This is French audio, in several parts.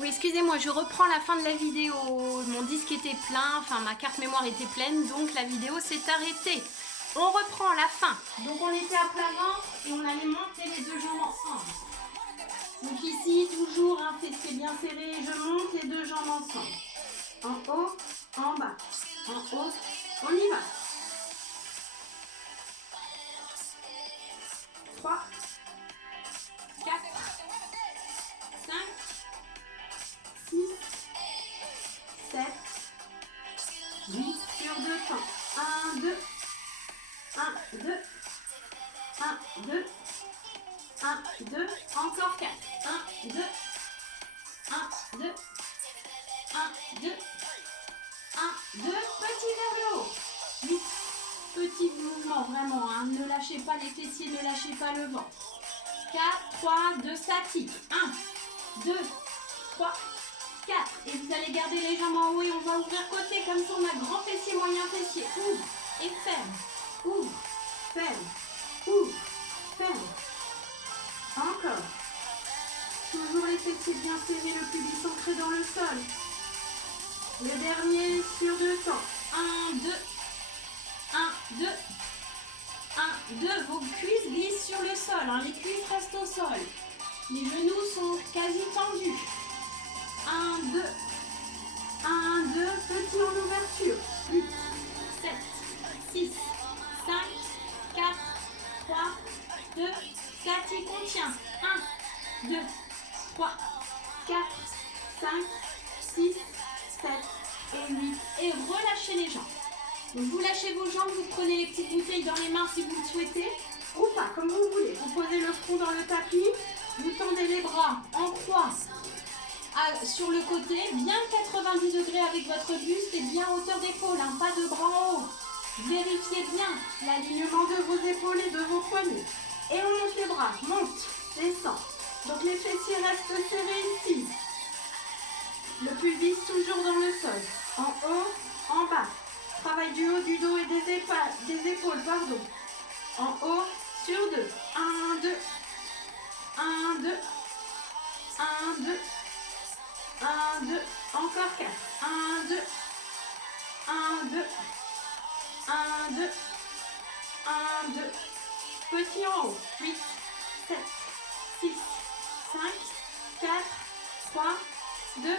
Oui, excusez-moi, je reprends la fin de la vidéo. Mon disque était plein, enfin ma carte mémoire était pleine, donc la vidéo s'est arrêtée. On reprend la fin. Donc on était à plat ventre et on allait monter les deux jambes ensemble. Donc ici, toujours un fessier bien serré, je monte les deux jambes ensemble. En haut, en bas, en haut, on y va. 3, 4, 5, 6, 7, 8 sur 2 temps. 1, 2, 1, 2, 1, 2, 1, 2, encore 4. 1, 2, 1, 2, 1, 2, 1, 2, petit vers le haut. 8, petit mouvement vraiment, hein. Ne lâchez pas les fessiers, ne lâchez pas le ventre. 4, 3, 2 statiques. 1, 2, 3, 4. Et vous allez garder les jambes en haut et on va ouvrir côté. Comme ça, on a grand fessier, moyen fessier. Ouvre et ferme. Ouvre, ferme. Ouvre, ferme. Encore. Toujours les fessiers bien serrés, le pubis ancré dans le sol. Le dernier sur 2 temps. 1, 2, 1, 2, 1, 2. Vos cuisses glissent sur le sol. Hein. Les cuisses restent au sol. Les genoux sont quasi tendus. 1, 2, 1, 2. Petit en ouverture. 8, 7, 6, 5, 4, 3, 2, statique, on tient. 1, 2, 3, 4, 5, 6, 7 et 8. Et relâchez les jambes. Donc vous lâchez vos jambes, vous prenez les petites bouteilles dans les mains si vous le souhaitez. Ou pas, comme vous voulez. Vous posez le front dans le tapis. Vous tendez les bras en croix sur le côté. Bien 90 degrés avec votre buste et bien hauteur d'épaule. Hein, pas de bras en haut. Vérifiez bien l'alignement de vos épaules et de vos poignets. Et on monte les bras. Monte, descend. Donc les fessiers restent serrés ici. Le pubis toujours dans le sol. En haut, en bas. Travail du haut du dos et des épaules, pardon. En haut, sur 2. 1, 2. 1, 2. 1, 2. 1, 2. Encore 4. 1, 2. 1, 2. 1, 2. 1, 2. Petit en haut. 8, 7, 6, 5, 4, 3, 2.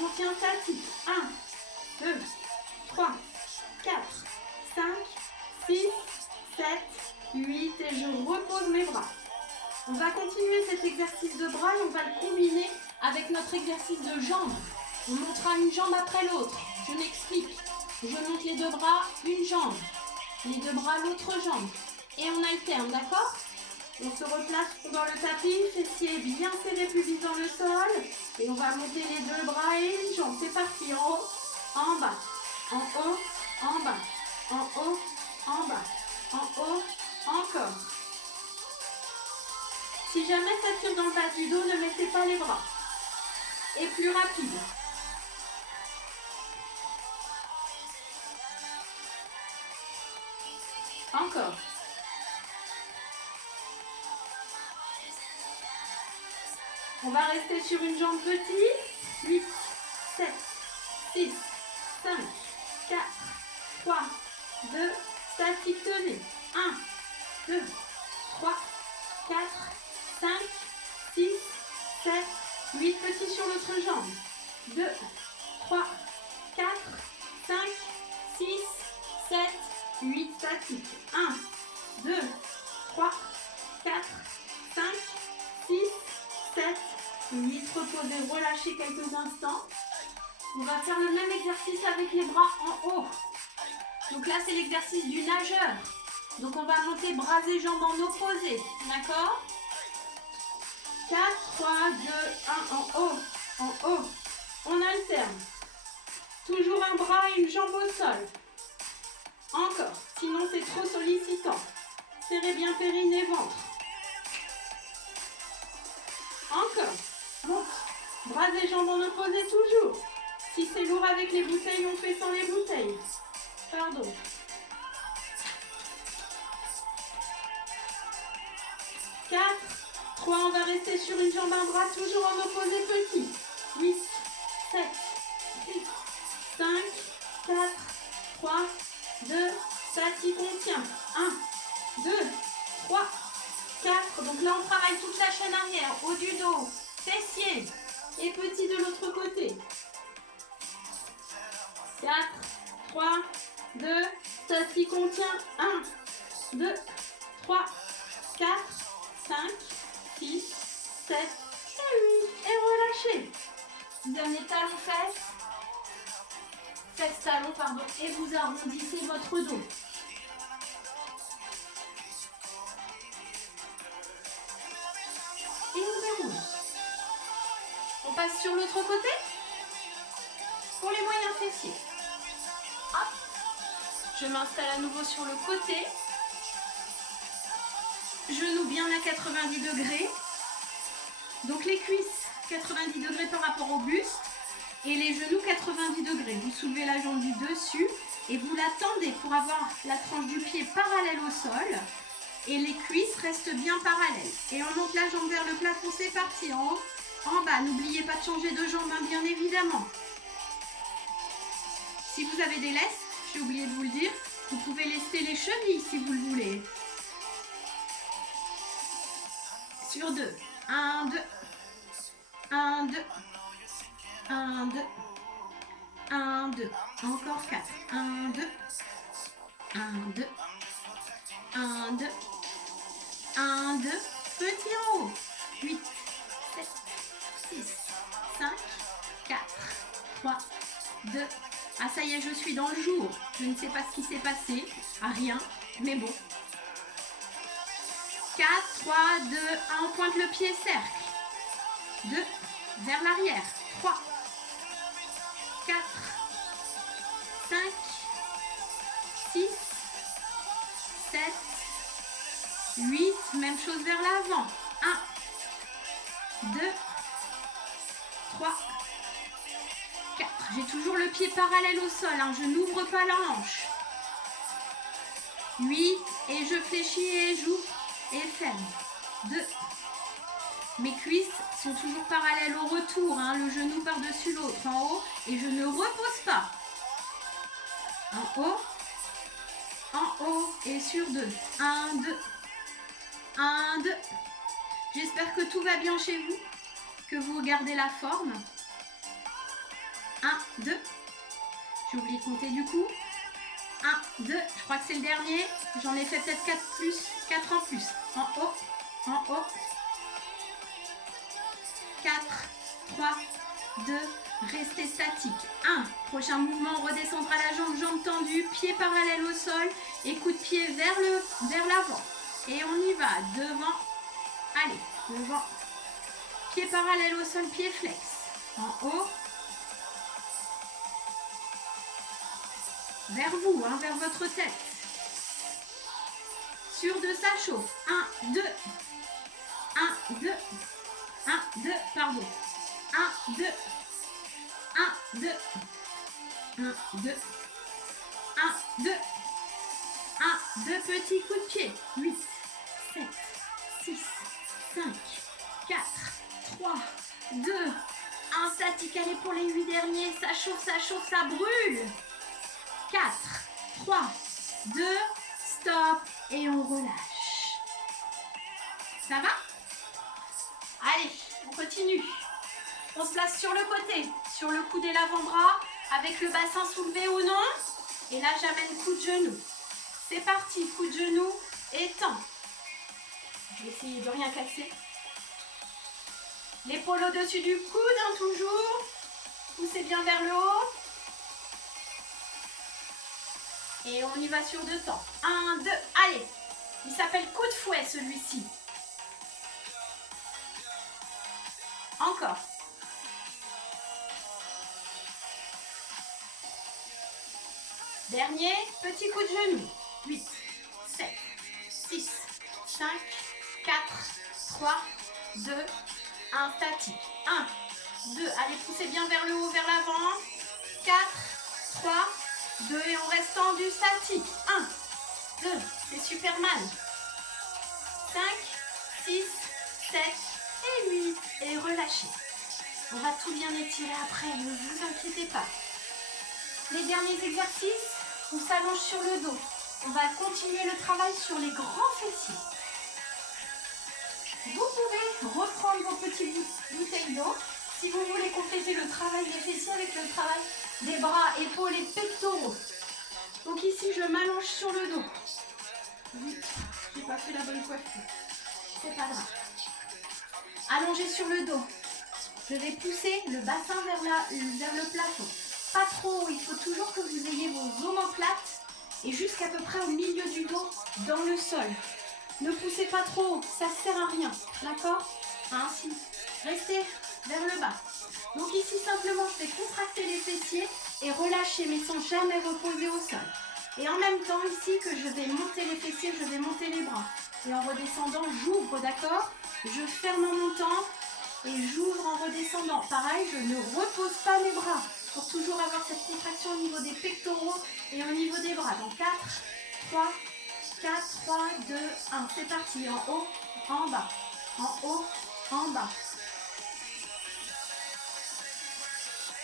On tient statique. 1, 2, 3, 4, 5, 6, 7, 8 et je repose mes bras. On va continuer cet exercice de bras et on va le combiner avec notre exercice de jambes. On montera une jambe après l'autre. Je m'explique. Je monte les deux bras, une jambe. Les deux bras, l'autre jambe. Et on alterne, d'accord? On se replace dans le tapis, fessiers bien serrés, pubis dans le sol. Et on va monter les deux bras et une jambe. C'est parti, en haut, en bas, en haut, en bas, en haut, en bas, en haut, encore. Si jamais ça tire dans le bas du dos, ne mettez pas les bras. Et plus rapide. Encore. On va rester sur une jambe petite. 8, 7, 6, 5, 4, 3, 2, statique, tenez. 1, 2, 3, 4, 5, 6, 7, 8, petits sur l'autre jambe. 2, 3, 4, 5, 6, 7, 8, statique. 1, 2, 3, 4, 5, 6, 7, 8, reposez, relâchez quelques instants. On va faire le même exercice avec les bras en haut. Donc là, c'est l'exercice du nageur. Donc on va monter bras et jambes en opposé. D'accord? 4, 3, 2, 1, en haut. En haut. On alterne. Toujours un bras et une jambe au sol. Encore. Sinon, c'est trop sollicitant. Serrez bien périnée, ventre. Encore. Monte. Bras et jambes en opposé toujours. Si c'est lourd avec les bouteilles, on fait sans les bouteilles. Pardon. 4, 3, on va rester sur une jambe, un bras, toujours en opposé petit. 8, et petit de l'autre côté. 4, 3, 2, statique, on tient. 1, 2, 3, 4, 5, 6, 7 et 8. Et relâchez. Dernier talon fesse. Fesse talon, pardon. Et vous arrondissez votre dos. Et on déroule. On passe sur l'autre côté. Pour les moyens fessiers. Hop. Je m'installe à nouveau sur le côté. Genoux bien à 90 degrés. Donc les cuisses 90 degrés par rapport au buste. Et les genoux 90 degrés. Vous soulevez la jambe du dessus et vous la tendez pour avoir la tranche du pied parallèle au sol. Et les cuisses restent bien parallèles. Et on monte la jambe vers le plafond, c'est parti. En haut, en bas. N'oubliez pas de changer de jambe, hein, bien évidemment. Si vous avez des lestes, j'ai oublié de vous le dire, vous pouvez lester les chevilles si vous le voulez. Sur 2. 1, 2. 1, 2. 1, 2. 1, 2. Encore 4. 1, 2. 1, 2. 1, 2. 1, 2. Petit en haut. 8, 7, 6, 5, 4, 3, 2. Ah ça y est, je suis dans le jour. Je ne sais pas ce qui s'est passé. Ah rien, mais bon. 4, 3, 2, 1. On pointe le pied, cercle. 2, vers l'arrière. 3, 4, 5, 6, 7, 8. Même chose vers l'avant. 1, 2, 3, 4. J'ai toujours le pied parallèle au sol. Hein. Je n'ouvre pas la hanche. 8. Et je fléchis et j'ouvre et ferme. 2. Mes cuisses sont toujours parallèles au retour. Hein. Le genou par-dessus l'autre. En haut. Et je ne repose pas. En haut. En haut. Et sur 2. 1, 2. 1, 2. J'espère que tout va bien chez vous. Que vous gardez la forme. 1, 2. J'ai oublié de compter du coup. 1, 2. Je crois que c'est le dernier. J'en ai fait peut-être 4 plus. 4 en plus. En haut. En haut. 4, 3, 2. Restez statique. 1. Prochain mouvement, on redescendra la jambe, jambe tendue, pied parallèle au sol et coup de pied vers l'avant. Et on y va. Devant. Allez. Devant. Pied parallèle au sol, pied flex. En haut. Vers vous, hein, vers votre tête. Sur 2, ça chauffe. 1, 2. 1, 2. 1, 2, pardon. 1, 2. 1, 2. 1, 2. 1, 2. 1, 2 petits coups de pied. 8, 7, 6, 5, 4, 3, 2, 1 statique. Allez pour les 8 derniers. Ça chauffe, ça brûle. 4, 3, 2, stop. Et on relâche. Ça va? Allez, on continue. On se place sur le côté, sur le coude et l'avant-bras, avec le bassin soulevé ou non. Et là, j'amène coup de genou. C'est parti, coup de genou et temps. Je vais essayer de rien casser. L'épaule au-dessus du coude, hein, toujours. Poussez bien vers le haut. Et on y va sur 2 temps. 1, 2, allez. Il s'appelle coup de fouet, celui-ci. Encore. Dernier, petit coup de genou. 8, 7, 6, 5, 4, 3, 2, 1, statique. 1, 2, allez, poussez bien vers le haut, vers l'avant. 4, 3, 2, et on reste tendu, statique. 1, 2, c'est Superman. 5, 6, 7 et 8. Et relâchez. On va tout bien étirer après, ne vous inquiétez pas. Les derniers exercices, on s'allonge sur le dos. On va continuer le travail sur les grands fessiers. Vous pouvez reprendre vos petites bouteilles d'eau. Si vous vous voulez compléter le travail des fessiers avec le travail des bras, épaules et pectoraux. Donc ici, je m'allonge sur le dos. Vite, j'ai pas fait la bonne coiffure. C'est pas grave. Allongé sur le dos. Je vais pousser le bassin vers le plafond. Pas trop haut, il faut toujours que vous ayez vos omoplates et jusqu'à peu près au milieu du dos dans le sol. Ne poussez pas trop haut, ça ne sert à rien, d'accord? Ainsi, restez vers le bas. Donc ici, simplement, je vais contracter les fessiers et relâcher, mais sans jamais reposer au sol. Et en même temps, ici, que je vais monter les fessiers, je vais monter les bras. Et en redescendant, j'ouvre, d'accord? Je ferme en montant et j'ouvre en redescendant. Pareil, je ne repose pas mes bras pour toujours avoir cette contraction au niveau des pectoraux et au niveau des bras. Donc 4, 3, 2, 1. C'est parti. En haut, en bas. En haut, en bas.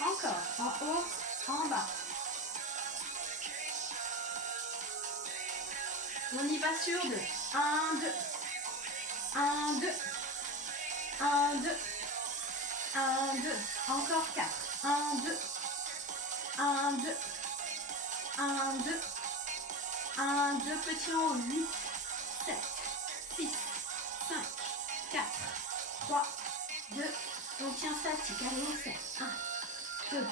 Encore. En haut, en bas. On y va sur 2. 1, 2. 1, 2. 1, 2. 1, 2. Encore 4. 1, 2. 1, 2. 1, 2. 1, 2. Petit en haut. 8, 7, 6, 5, 4, 3, 2. On tient statique. Allez, on fait. 1, 2,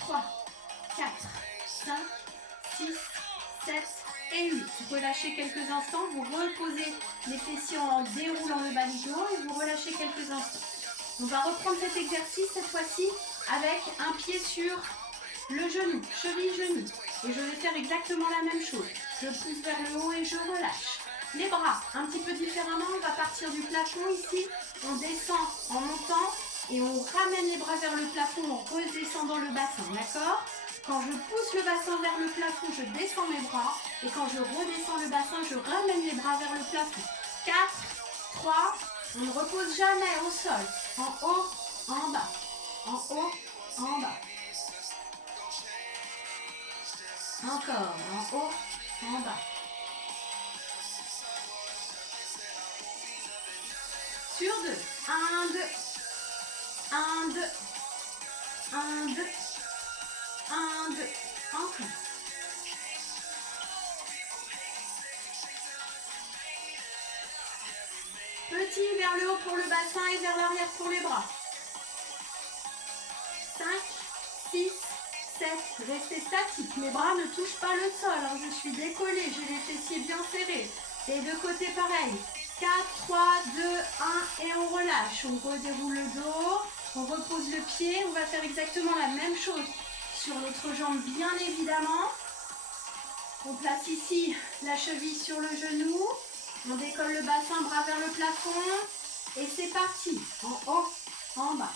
3, 4, 5, 6, 7 et 8. Relâchez quelques instants. Vous reposez les fessiers en déroulant le bas du dos et vous relâchez quelques instants. On va reprendre cet exercice cette fois-ci avec un pied sur le genou, cheville-genou. Et je vais faire exactement la même chose. Je pousse vers le haut et je relâche. Les bras, un petit peu différemment, on va partir du plafond ici. On descend en montant et on ramène les bras vers le plafond en redescendant le bassin, d'accord? Quand je pousse le bassin vers le plafond, je descends mes bras. Et quand je redescends le bassin, je ramène les bras vers le plafond. 4, 3, on ne repose jamais au sol. En haut, en bas. En haut, en bas. Encore, en haut, en bas. Sur 2. 1, 2. 1, 2. 1, 2. 1, 2. Encore. Petit vers le haut pour le bassin et vers l'arrière pour les bras. 5, 6, 7. Restez statique. Mes bras ne touchent pas le sol. Hein. Je suis décollée. J'ai les fessiers bien serrés. Les deux côtés pareil. 4, 3, 2, 1 et on relâche. On redéroule le dos. On repose le pied. On va faire exactement la même chose sur l'autre jambe, bien évidemment. On place ici la cheville sur le genou. On décolle le bassin, bras vers le plafond. Et c'est parti. En haut, en bas.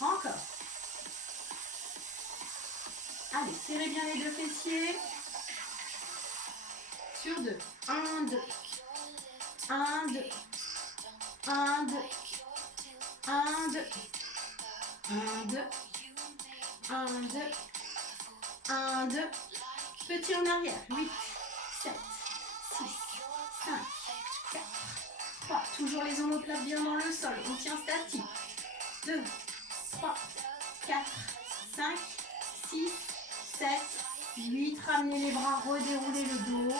Encore. Allez, serrez bien les deux fessiers. Sur 2. 1, 2. 1, 2. 1, 2. 1, 2. 1, 2. 1, 2. 1, 2. Petit en arrière. 8, 7, 6, 5, 4, 3. Toujours les omoplates bien dans le sol. On tient statique. 2, 3, 4, 5, 6, 7, 8. Ramenez les bras, redéroulez le dos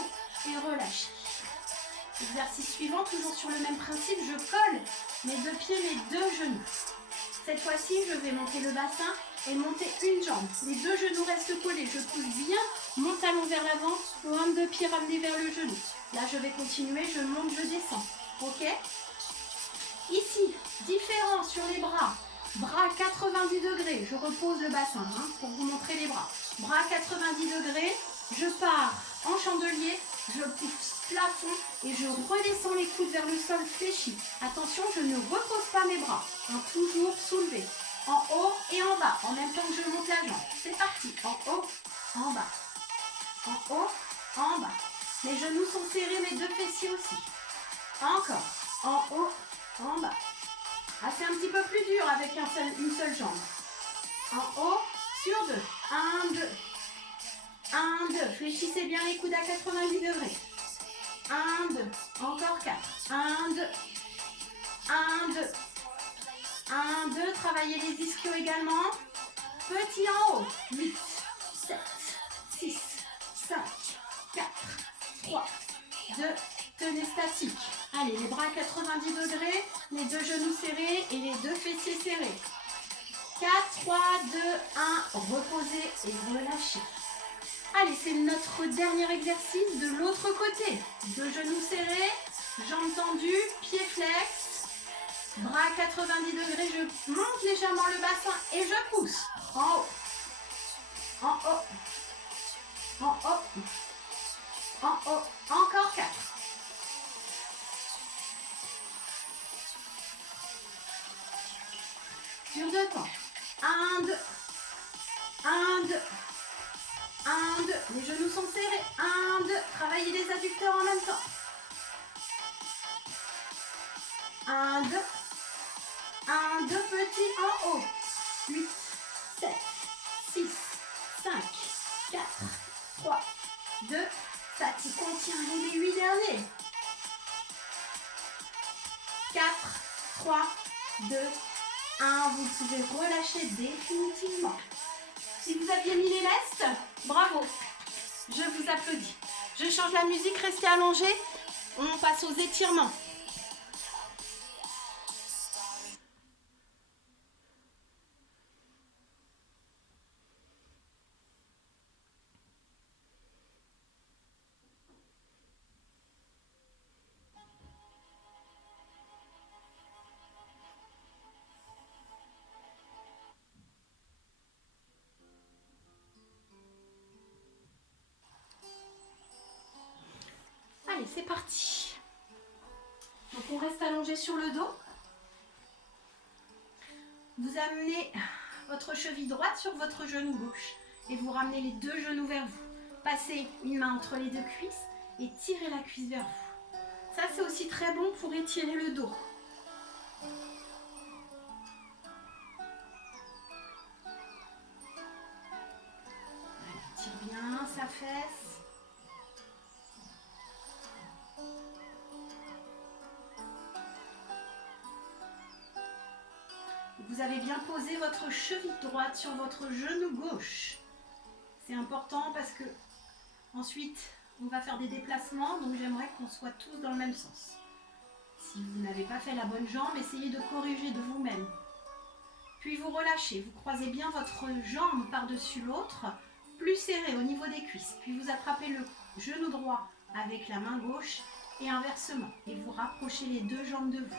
et relâchez. Exercice suivant, toujours sur le même principe, je colle mes deux pieds, mes deux genoux. Cette fois-ci, je vais monter le bassin et monter une jambe. Les deux genoux restent collés. Je pousse bien mon talon vers l'avant, pointe de pied ramené vers le genou. Là, je vais continuer, je monte, je descends. Ok? Ici, différent sur les bras. Bras 90 degrés. Je repose le bassin pour vous montrer les bras. Bras 90 degrés. Je pars en chandelier. Je pousse plafond et je redescends les coudes vers le sol fléchi. Attention, je ne repose pas mes bras. Toujours soulevé. En haut et en bas. En même temps que je monte la jambe. C'est parti. En haut, en bas. En haut, en bas. Mes genoux sont serrés, mes deux fessiers aussi. Encore. En haut, en bas. Ah, c'est un petit peu plus dur avec une seule jambe. En haut, sur 2. 1, 2. 1, 2. Fléchissez bien les coudes à 90 degrés. 1, 2. Encore 4. 1, 2. 1, 2. 1, 2. Travaillez les ischios également. Petit en haut. 8, 7, 6, 5, 4, 3, 2. Tenez statique. Allez, les bras à 90 degrés, les deux genoux serrés et les deux fessiers serrés. 4, 3, 2, 1. Reposez et relâchez. Allez, c'est notre dernier exercice de l'autre côté. Deux genoux serrés, jambes tendues, pieds flex. Bras à 90 degrés, je monte légèrement le bassin et je pousse. En haut. En haut. En haut. En haut. Encore 4. Sur 2 temps. 1, 2. 1, 2. 1, 2. Les genoux sont serrés. 1, 2. Travaillez les adducteurs en même temps. 1, 2. 1, 2. Petit en haut. 8, 7, 6, 5, 4, 3, 2. Statique. On tient les 8 derniers. 4, 3, 2, 1. Vous pouvez relâcher définitivement. Si vous aviez mis les lestes, bravo. Je vous applaudis. Je change la musique, restez allongés. On passe aux étirements. Allez, c'est parti. Donc on reste allongé sur le dos. Vous amenez votre cheville droite sur votre genou gauche et vous ramenez les deux genoux vers vous. Passez une main entre les deux cuisses et tirez la cuisse vers vous. Ça, c'est aussi très bon pour étirer le dos. Allez, tire bien sa fesse. Vous avez bien posé votre cheville droite sur votre genou gauche. C'est important parce que ensuite, on va faire des déplacements, donc j'aimerais qu'on soit tous dans le même sens. Si vous n'avez pas fait la bonne jambe, essayez de corriger de vous-même. Puis vous relâchez, vous croisez bien votre jambe par-dessus l'autre, plus serré au niveau des cuisses. Puis vous attrapez le genou droit avec la main gauche et inversement. Et vous rapprochez les deux jambes de vous.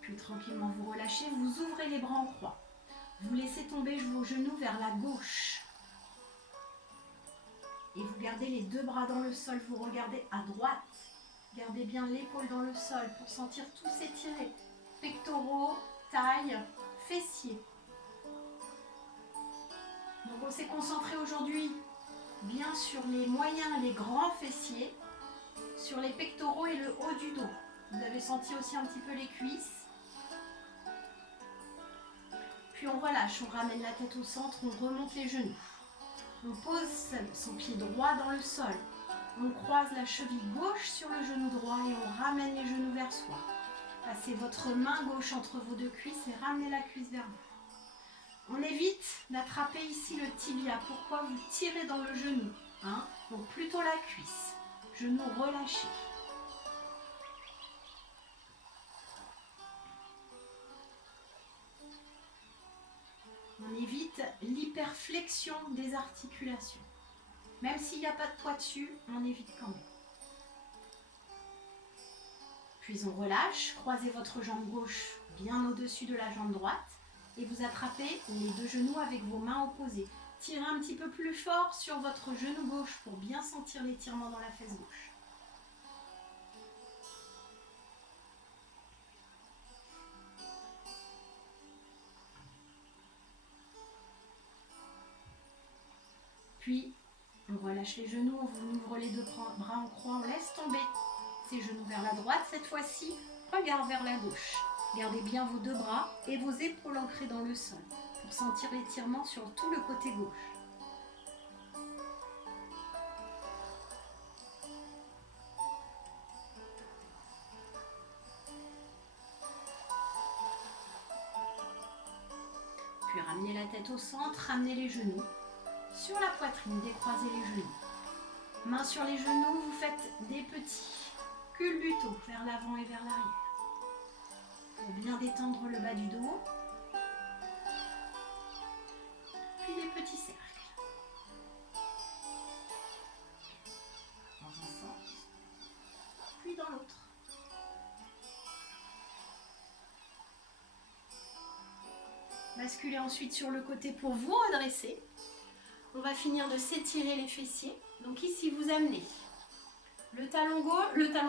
Puis tranquillement vous relâchez, vous ouvrez les bras en croix. Vous laissez tomber vos genoux vers la gauche. Et vous gardez les deux bras dans le sol, vous regardez à droite. Gardez bien l'épaule dans le sol pour sentir tout s'étirer. Pectoraux, taille, fessiers. Donc on s'est concentré aujourd'hui bien sur les moyens, les grands fessiers, sur les pectoraux et le haut du dos. Vous avez senti aussi un petit peu les cuisses. Puis on relâche, on ramène la tête au centre, on remonte les genoux. On pose son pied droit dans le sol. On croise la cheville gauche sur le genou droit et on ramène les genoux vers soi. Passez votre main gauche entre vos deux cuisses et ramenez la cuisse vers vous. On évite d'attraper ici le tibia. Pourquoi vous tirez dans le genou, hein? Donc plutôt la cuisse. Genou relâché. On évite l'hyperflexion des articulations. Même s'il n'y a pas de poids dessus, on évite quand même. Puis on relâche, croisez votre jambe gauche bien au-dessus de la jambe droite et vous attrapez les deux genoux avec vos mains opposées. Tirez un petit peu plus fort sur votre genou gauche pour bien sentir l'étirement dans la fesse gauche. Puis, on relâche les genoux, on ouvre les deux bras en croix, on laisse tomber ses genoux vers la droite. Cette fois-ci, regard vers la gauche. Gardez bien vos deux bras et vos épaules ancrées dans le sol. pour sentir l'étirement sur tout le côté gauche. Puis ramenez la tête au centre, ramenez les genoux sur la poitrine, décroisez les genoux. Mains sur les genoux, vous faites des petits culbutos vers l'avant et vers l'arrière. Pour bien détendre le bas du dos. Puis des petits cercles. Dans un sens, puis dans l'autre. Basculez ensuite sur le côté pour vous redresser. On va finir de s'étirer les fessiers. Donc ici, vous amenez le talon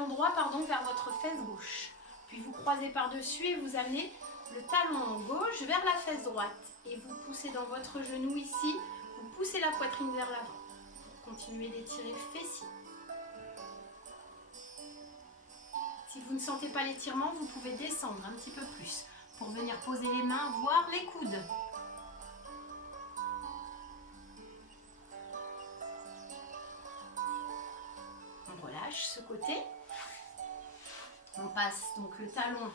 droit vers votre fesse gauche. Puis vous croisez par-dessus et vous amenez le talon gauche vers la fesse droite. Et vous poussez dans votre genou ici, vous poussez la poitrine vers l'avant. Continuez d'étirer le fessier. Si vous ne sentez pas l'étirement, vous pouvez descendre un petit peu plus pour venir poser les mains, voire les coudes. On relâche ce côté. On passe donc le talon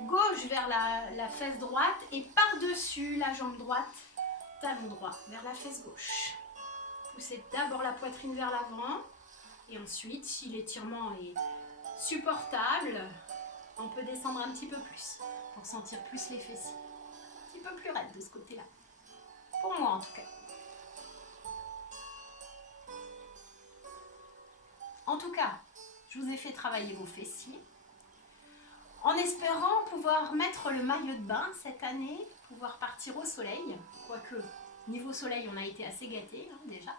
gauche vers la fesse droite et par-dessus la jambe droite, talon droit vers la fesse gauche. Poussez d'abord la poitrine vers l'avant et ensuite, si l'étirement est supportable, on peut descendre un petit peu plus pour sentir plus les fessiers. Un petit peu plus raide de ce côté-là. Pour moi en tout cas. En tout cas, je vous ai fait travailler vos fessiers. En espérant pouvoir mettre le maillot de bain cette année, pouvoir partir au soleil, quoique niveau soleil on a été assez gâtés déjà,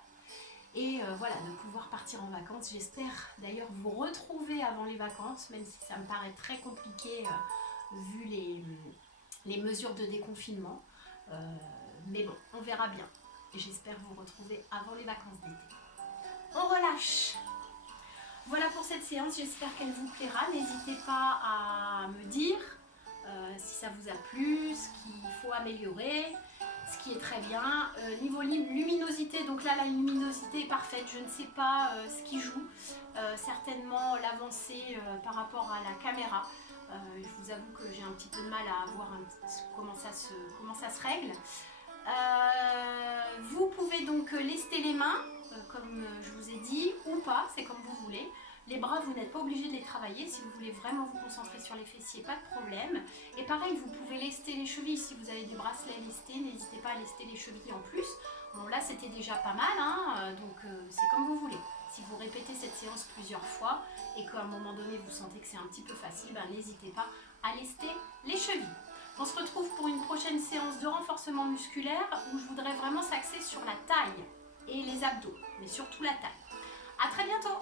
et voilà, de pouvoir partir en vacances. J'espère d'ailleurs vous retrouver avant les vacances, même si ça me paraît très compliqué vu les mesures de déconfinement, mais bon, on verra bien, et j'espère vous retrouver avant les vacances d'été. On relâche. Voilà pour cette séance, j'espère qu'elle vous plaira. N'hésitez pas à me dire si ça vous a plu, ce qu'il faut améliorer, ce qui est très bien. Niveau luminosité, donc là la luminosité est parfaite, je ne sais pas ce qui joue. Certainement l'avancée par rapport à la caméra. Je vous avoue que j'ai un petit peu de mal à voir comment ça se règle. Vous pouvez donc lester les mains, comme je vous ai dit, ou pas, c'est comme vous voulez. Les bras, vous n'êtes pas obligé de les travailler. Si vous voulez vraiment vous concentrer sur les fessiers, pas de problème. Et pareil, vous pouvez lester les chevilles. Si vous avez des bracelets lestés, n'hésitez pas à lester les chevilles en plus. Bon, là, c'était déjà pas mal, hein, donc c'est comme vous voulez. Si vous répétez cette séance plusieurs fois et qu'à un moment donné, vous sentez que c'est un petit peu facile, ben, n'hésitez pas à lester les chevilles. On se retrouve pour une prochaine séance de renforcement musculaire où je voudrais vraiment s'axer sur la taille et les abdos, mais surtout la taille. À très bientôt!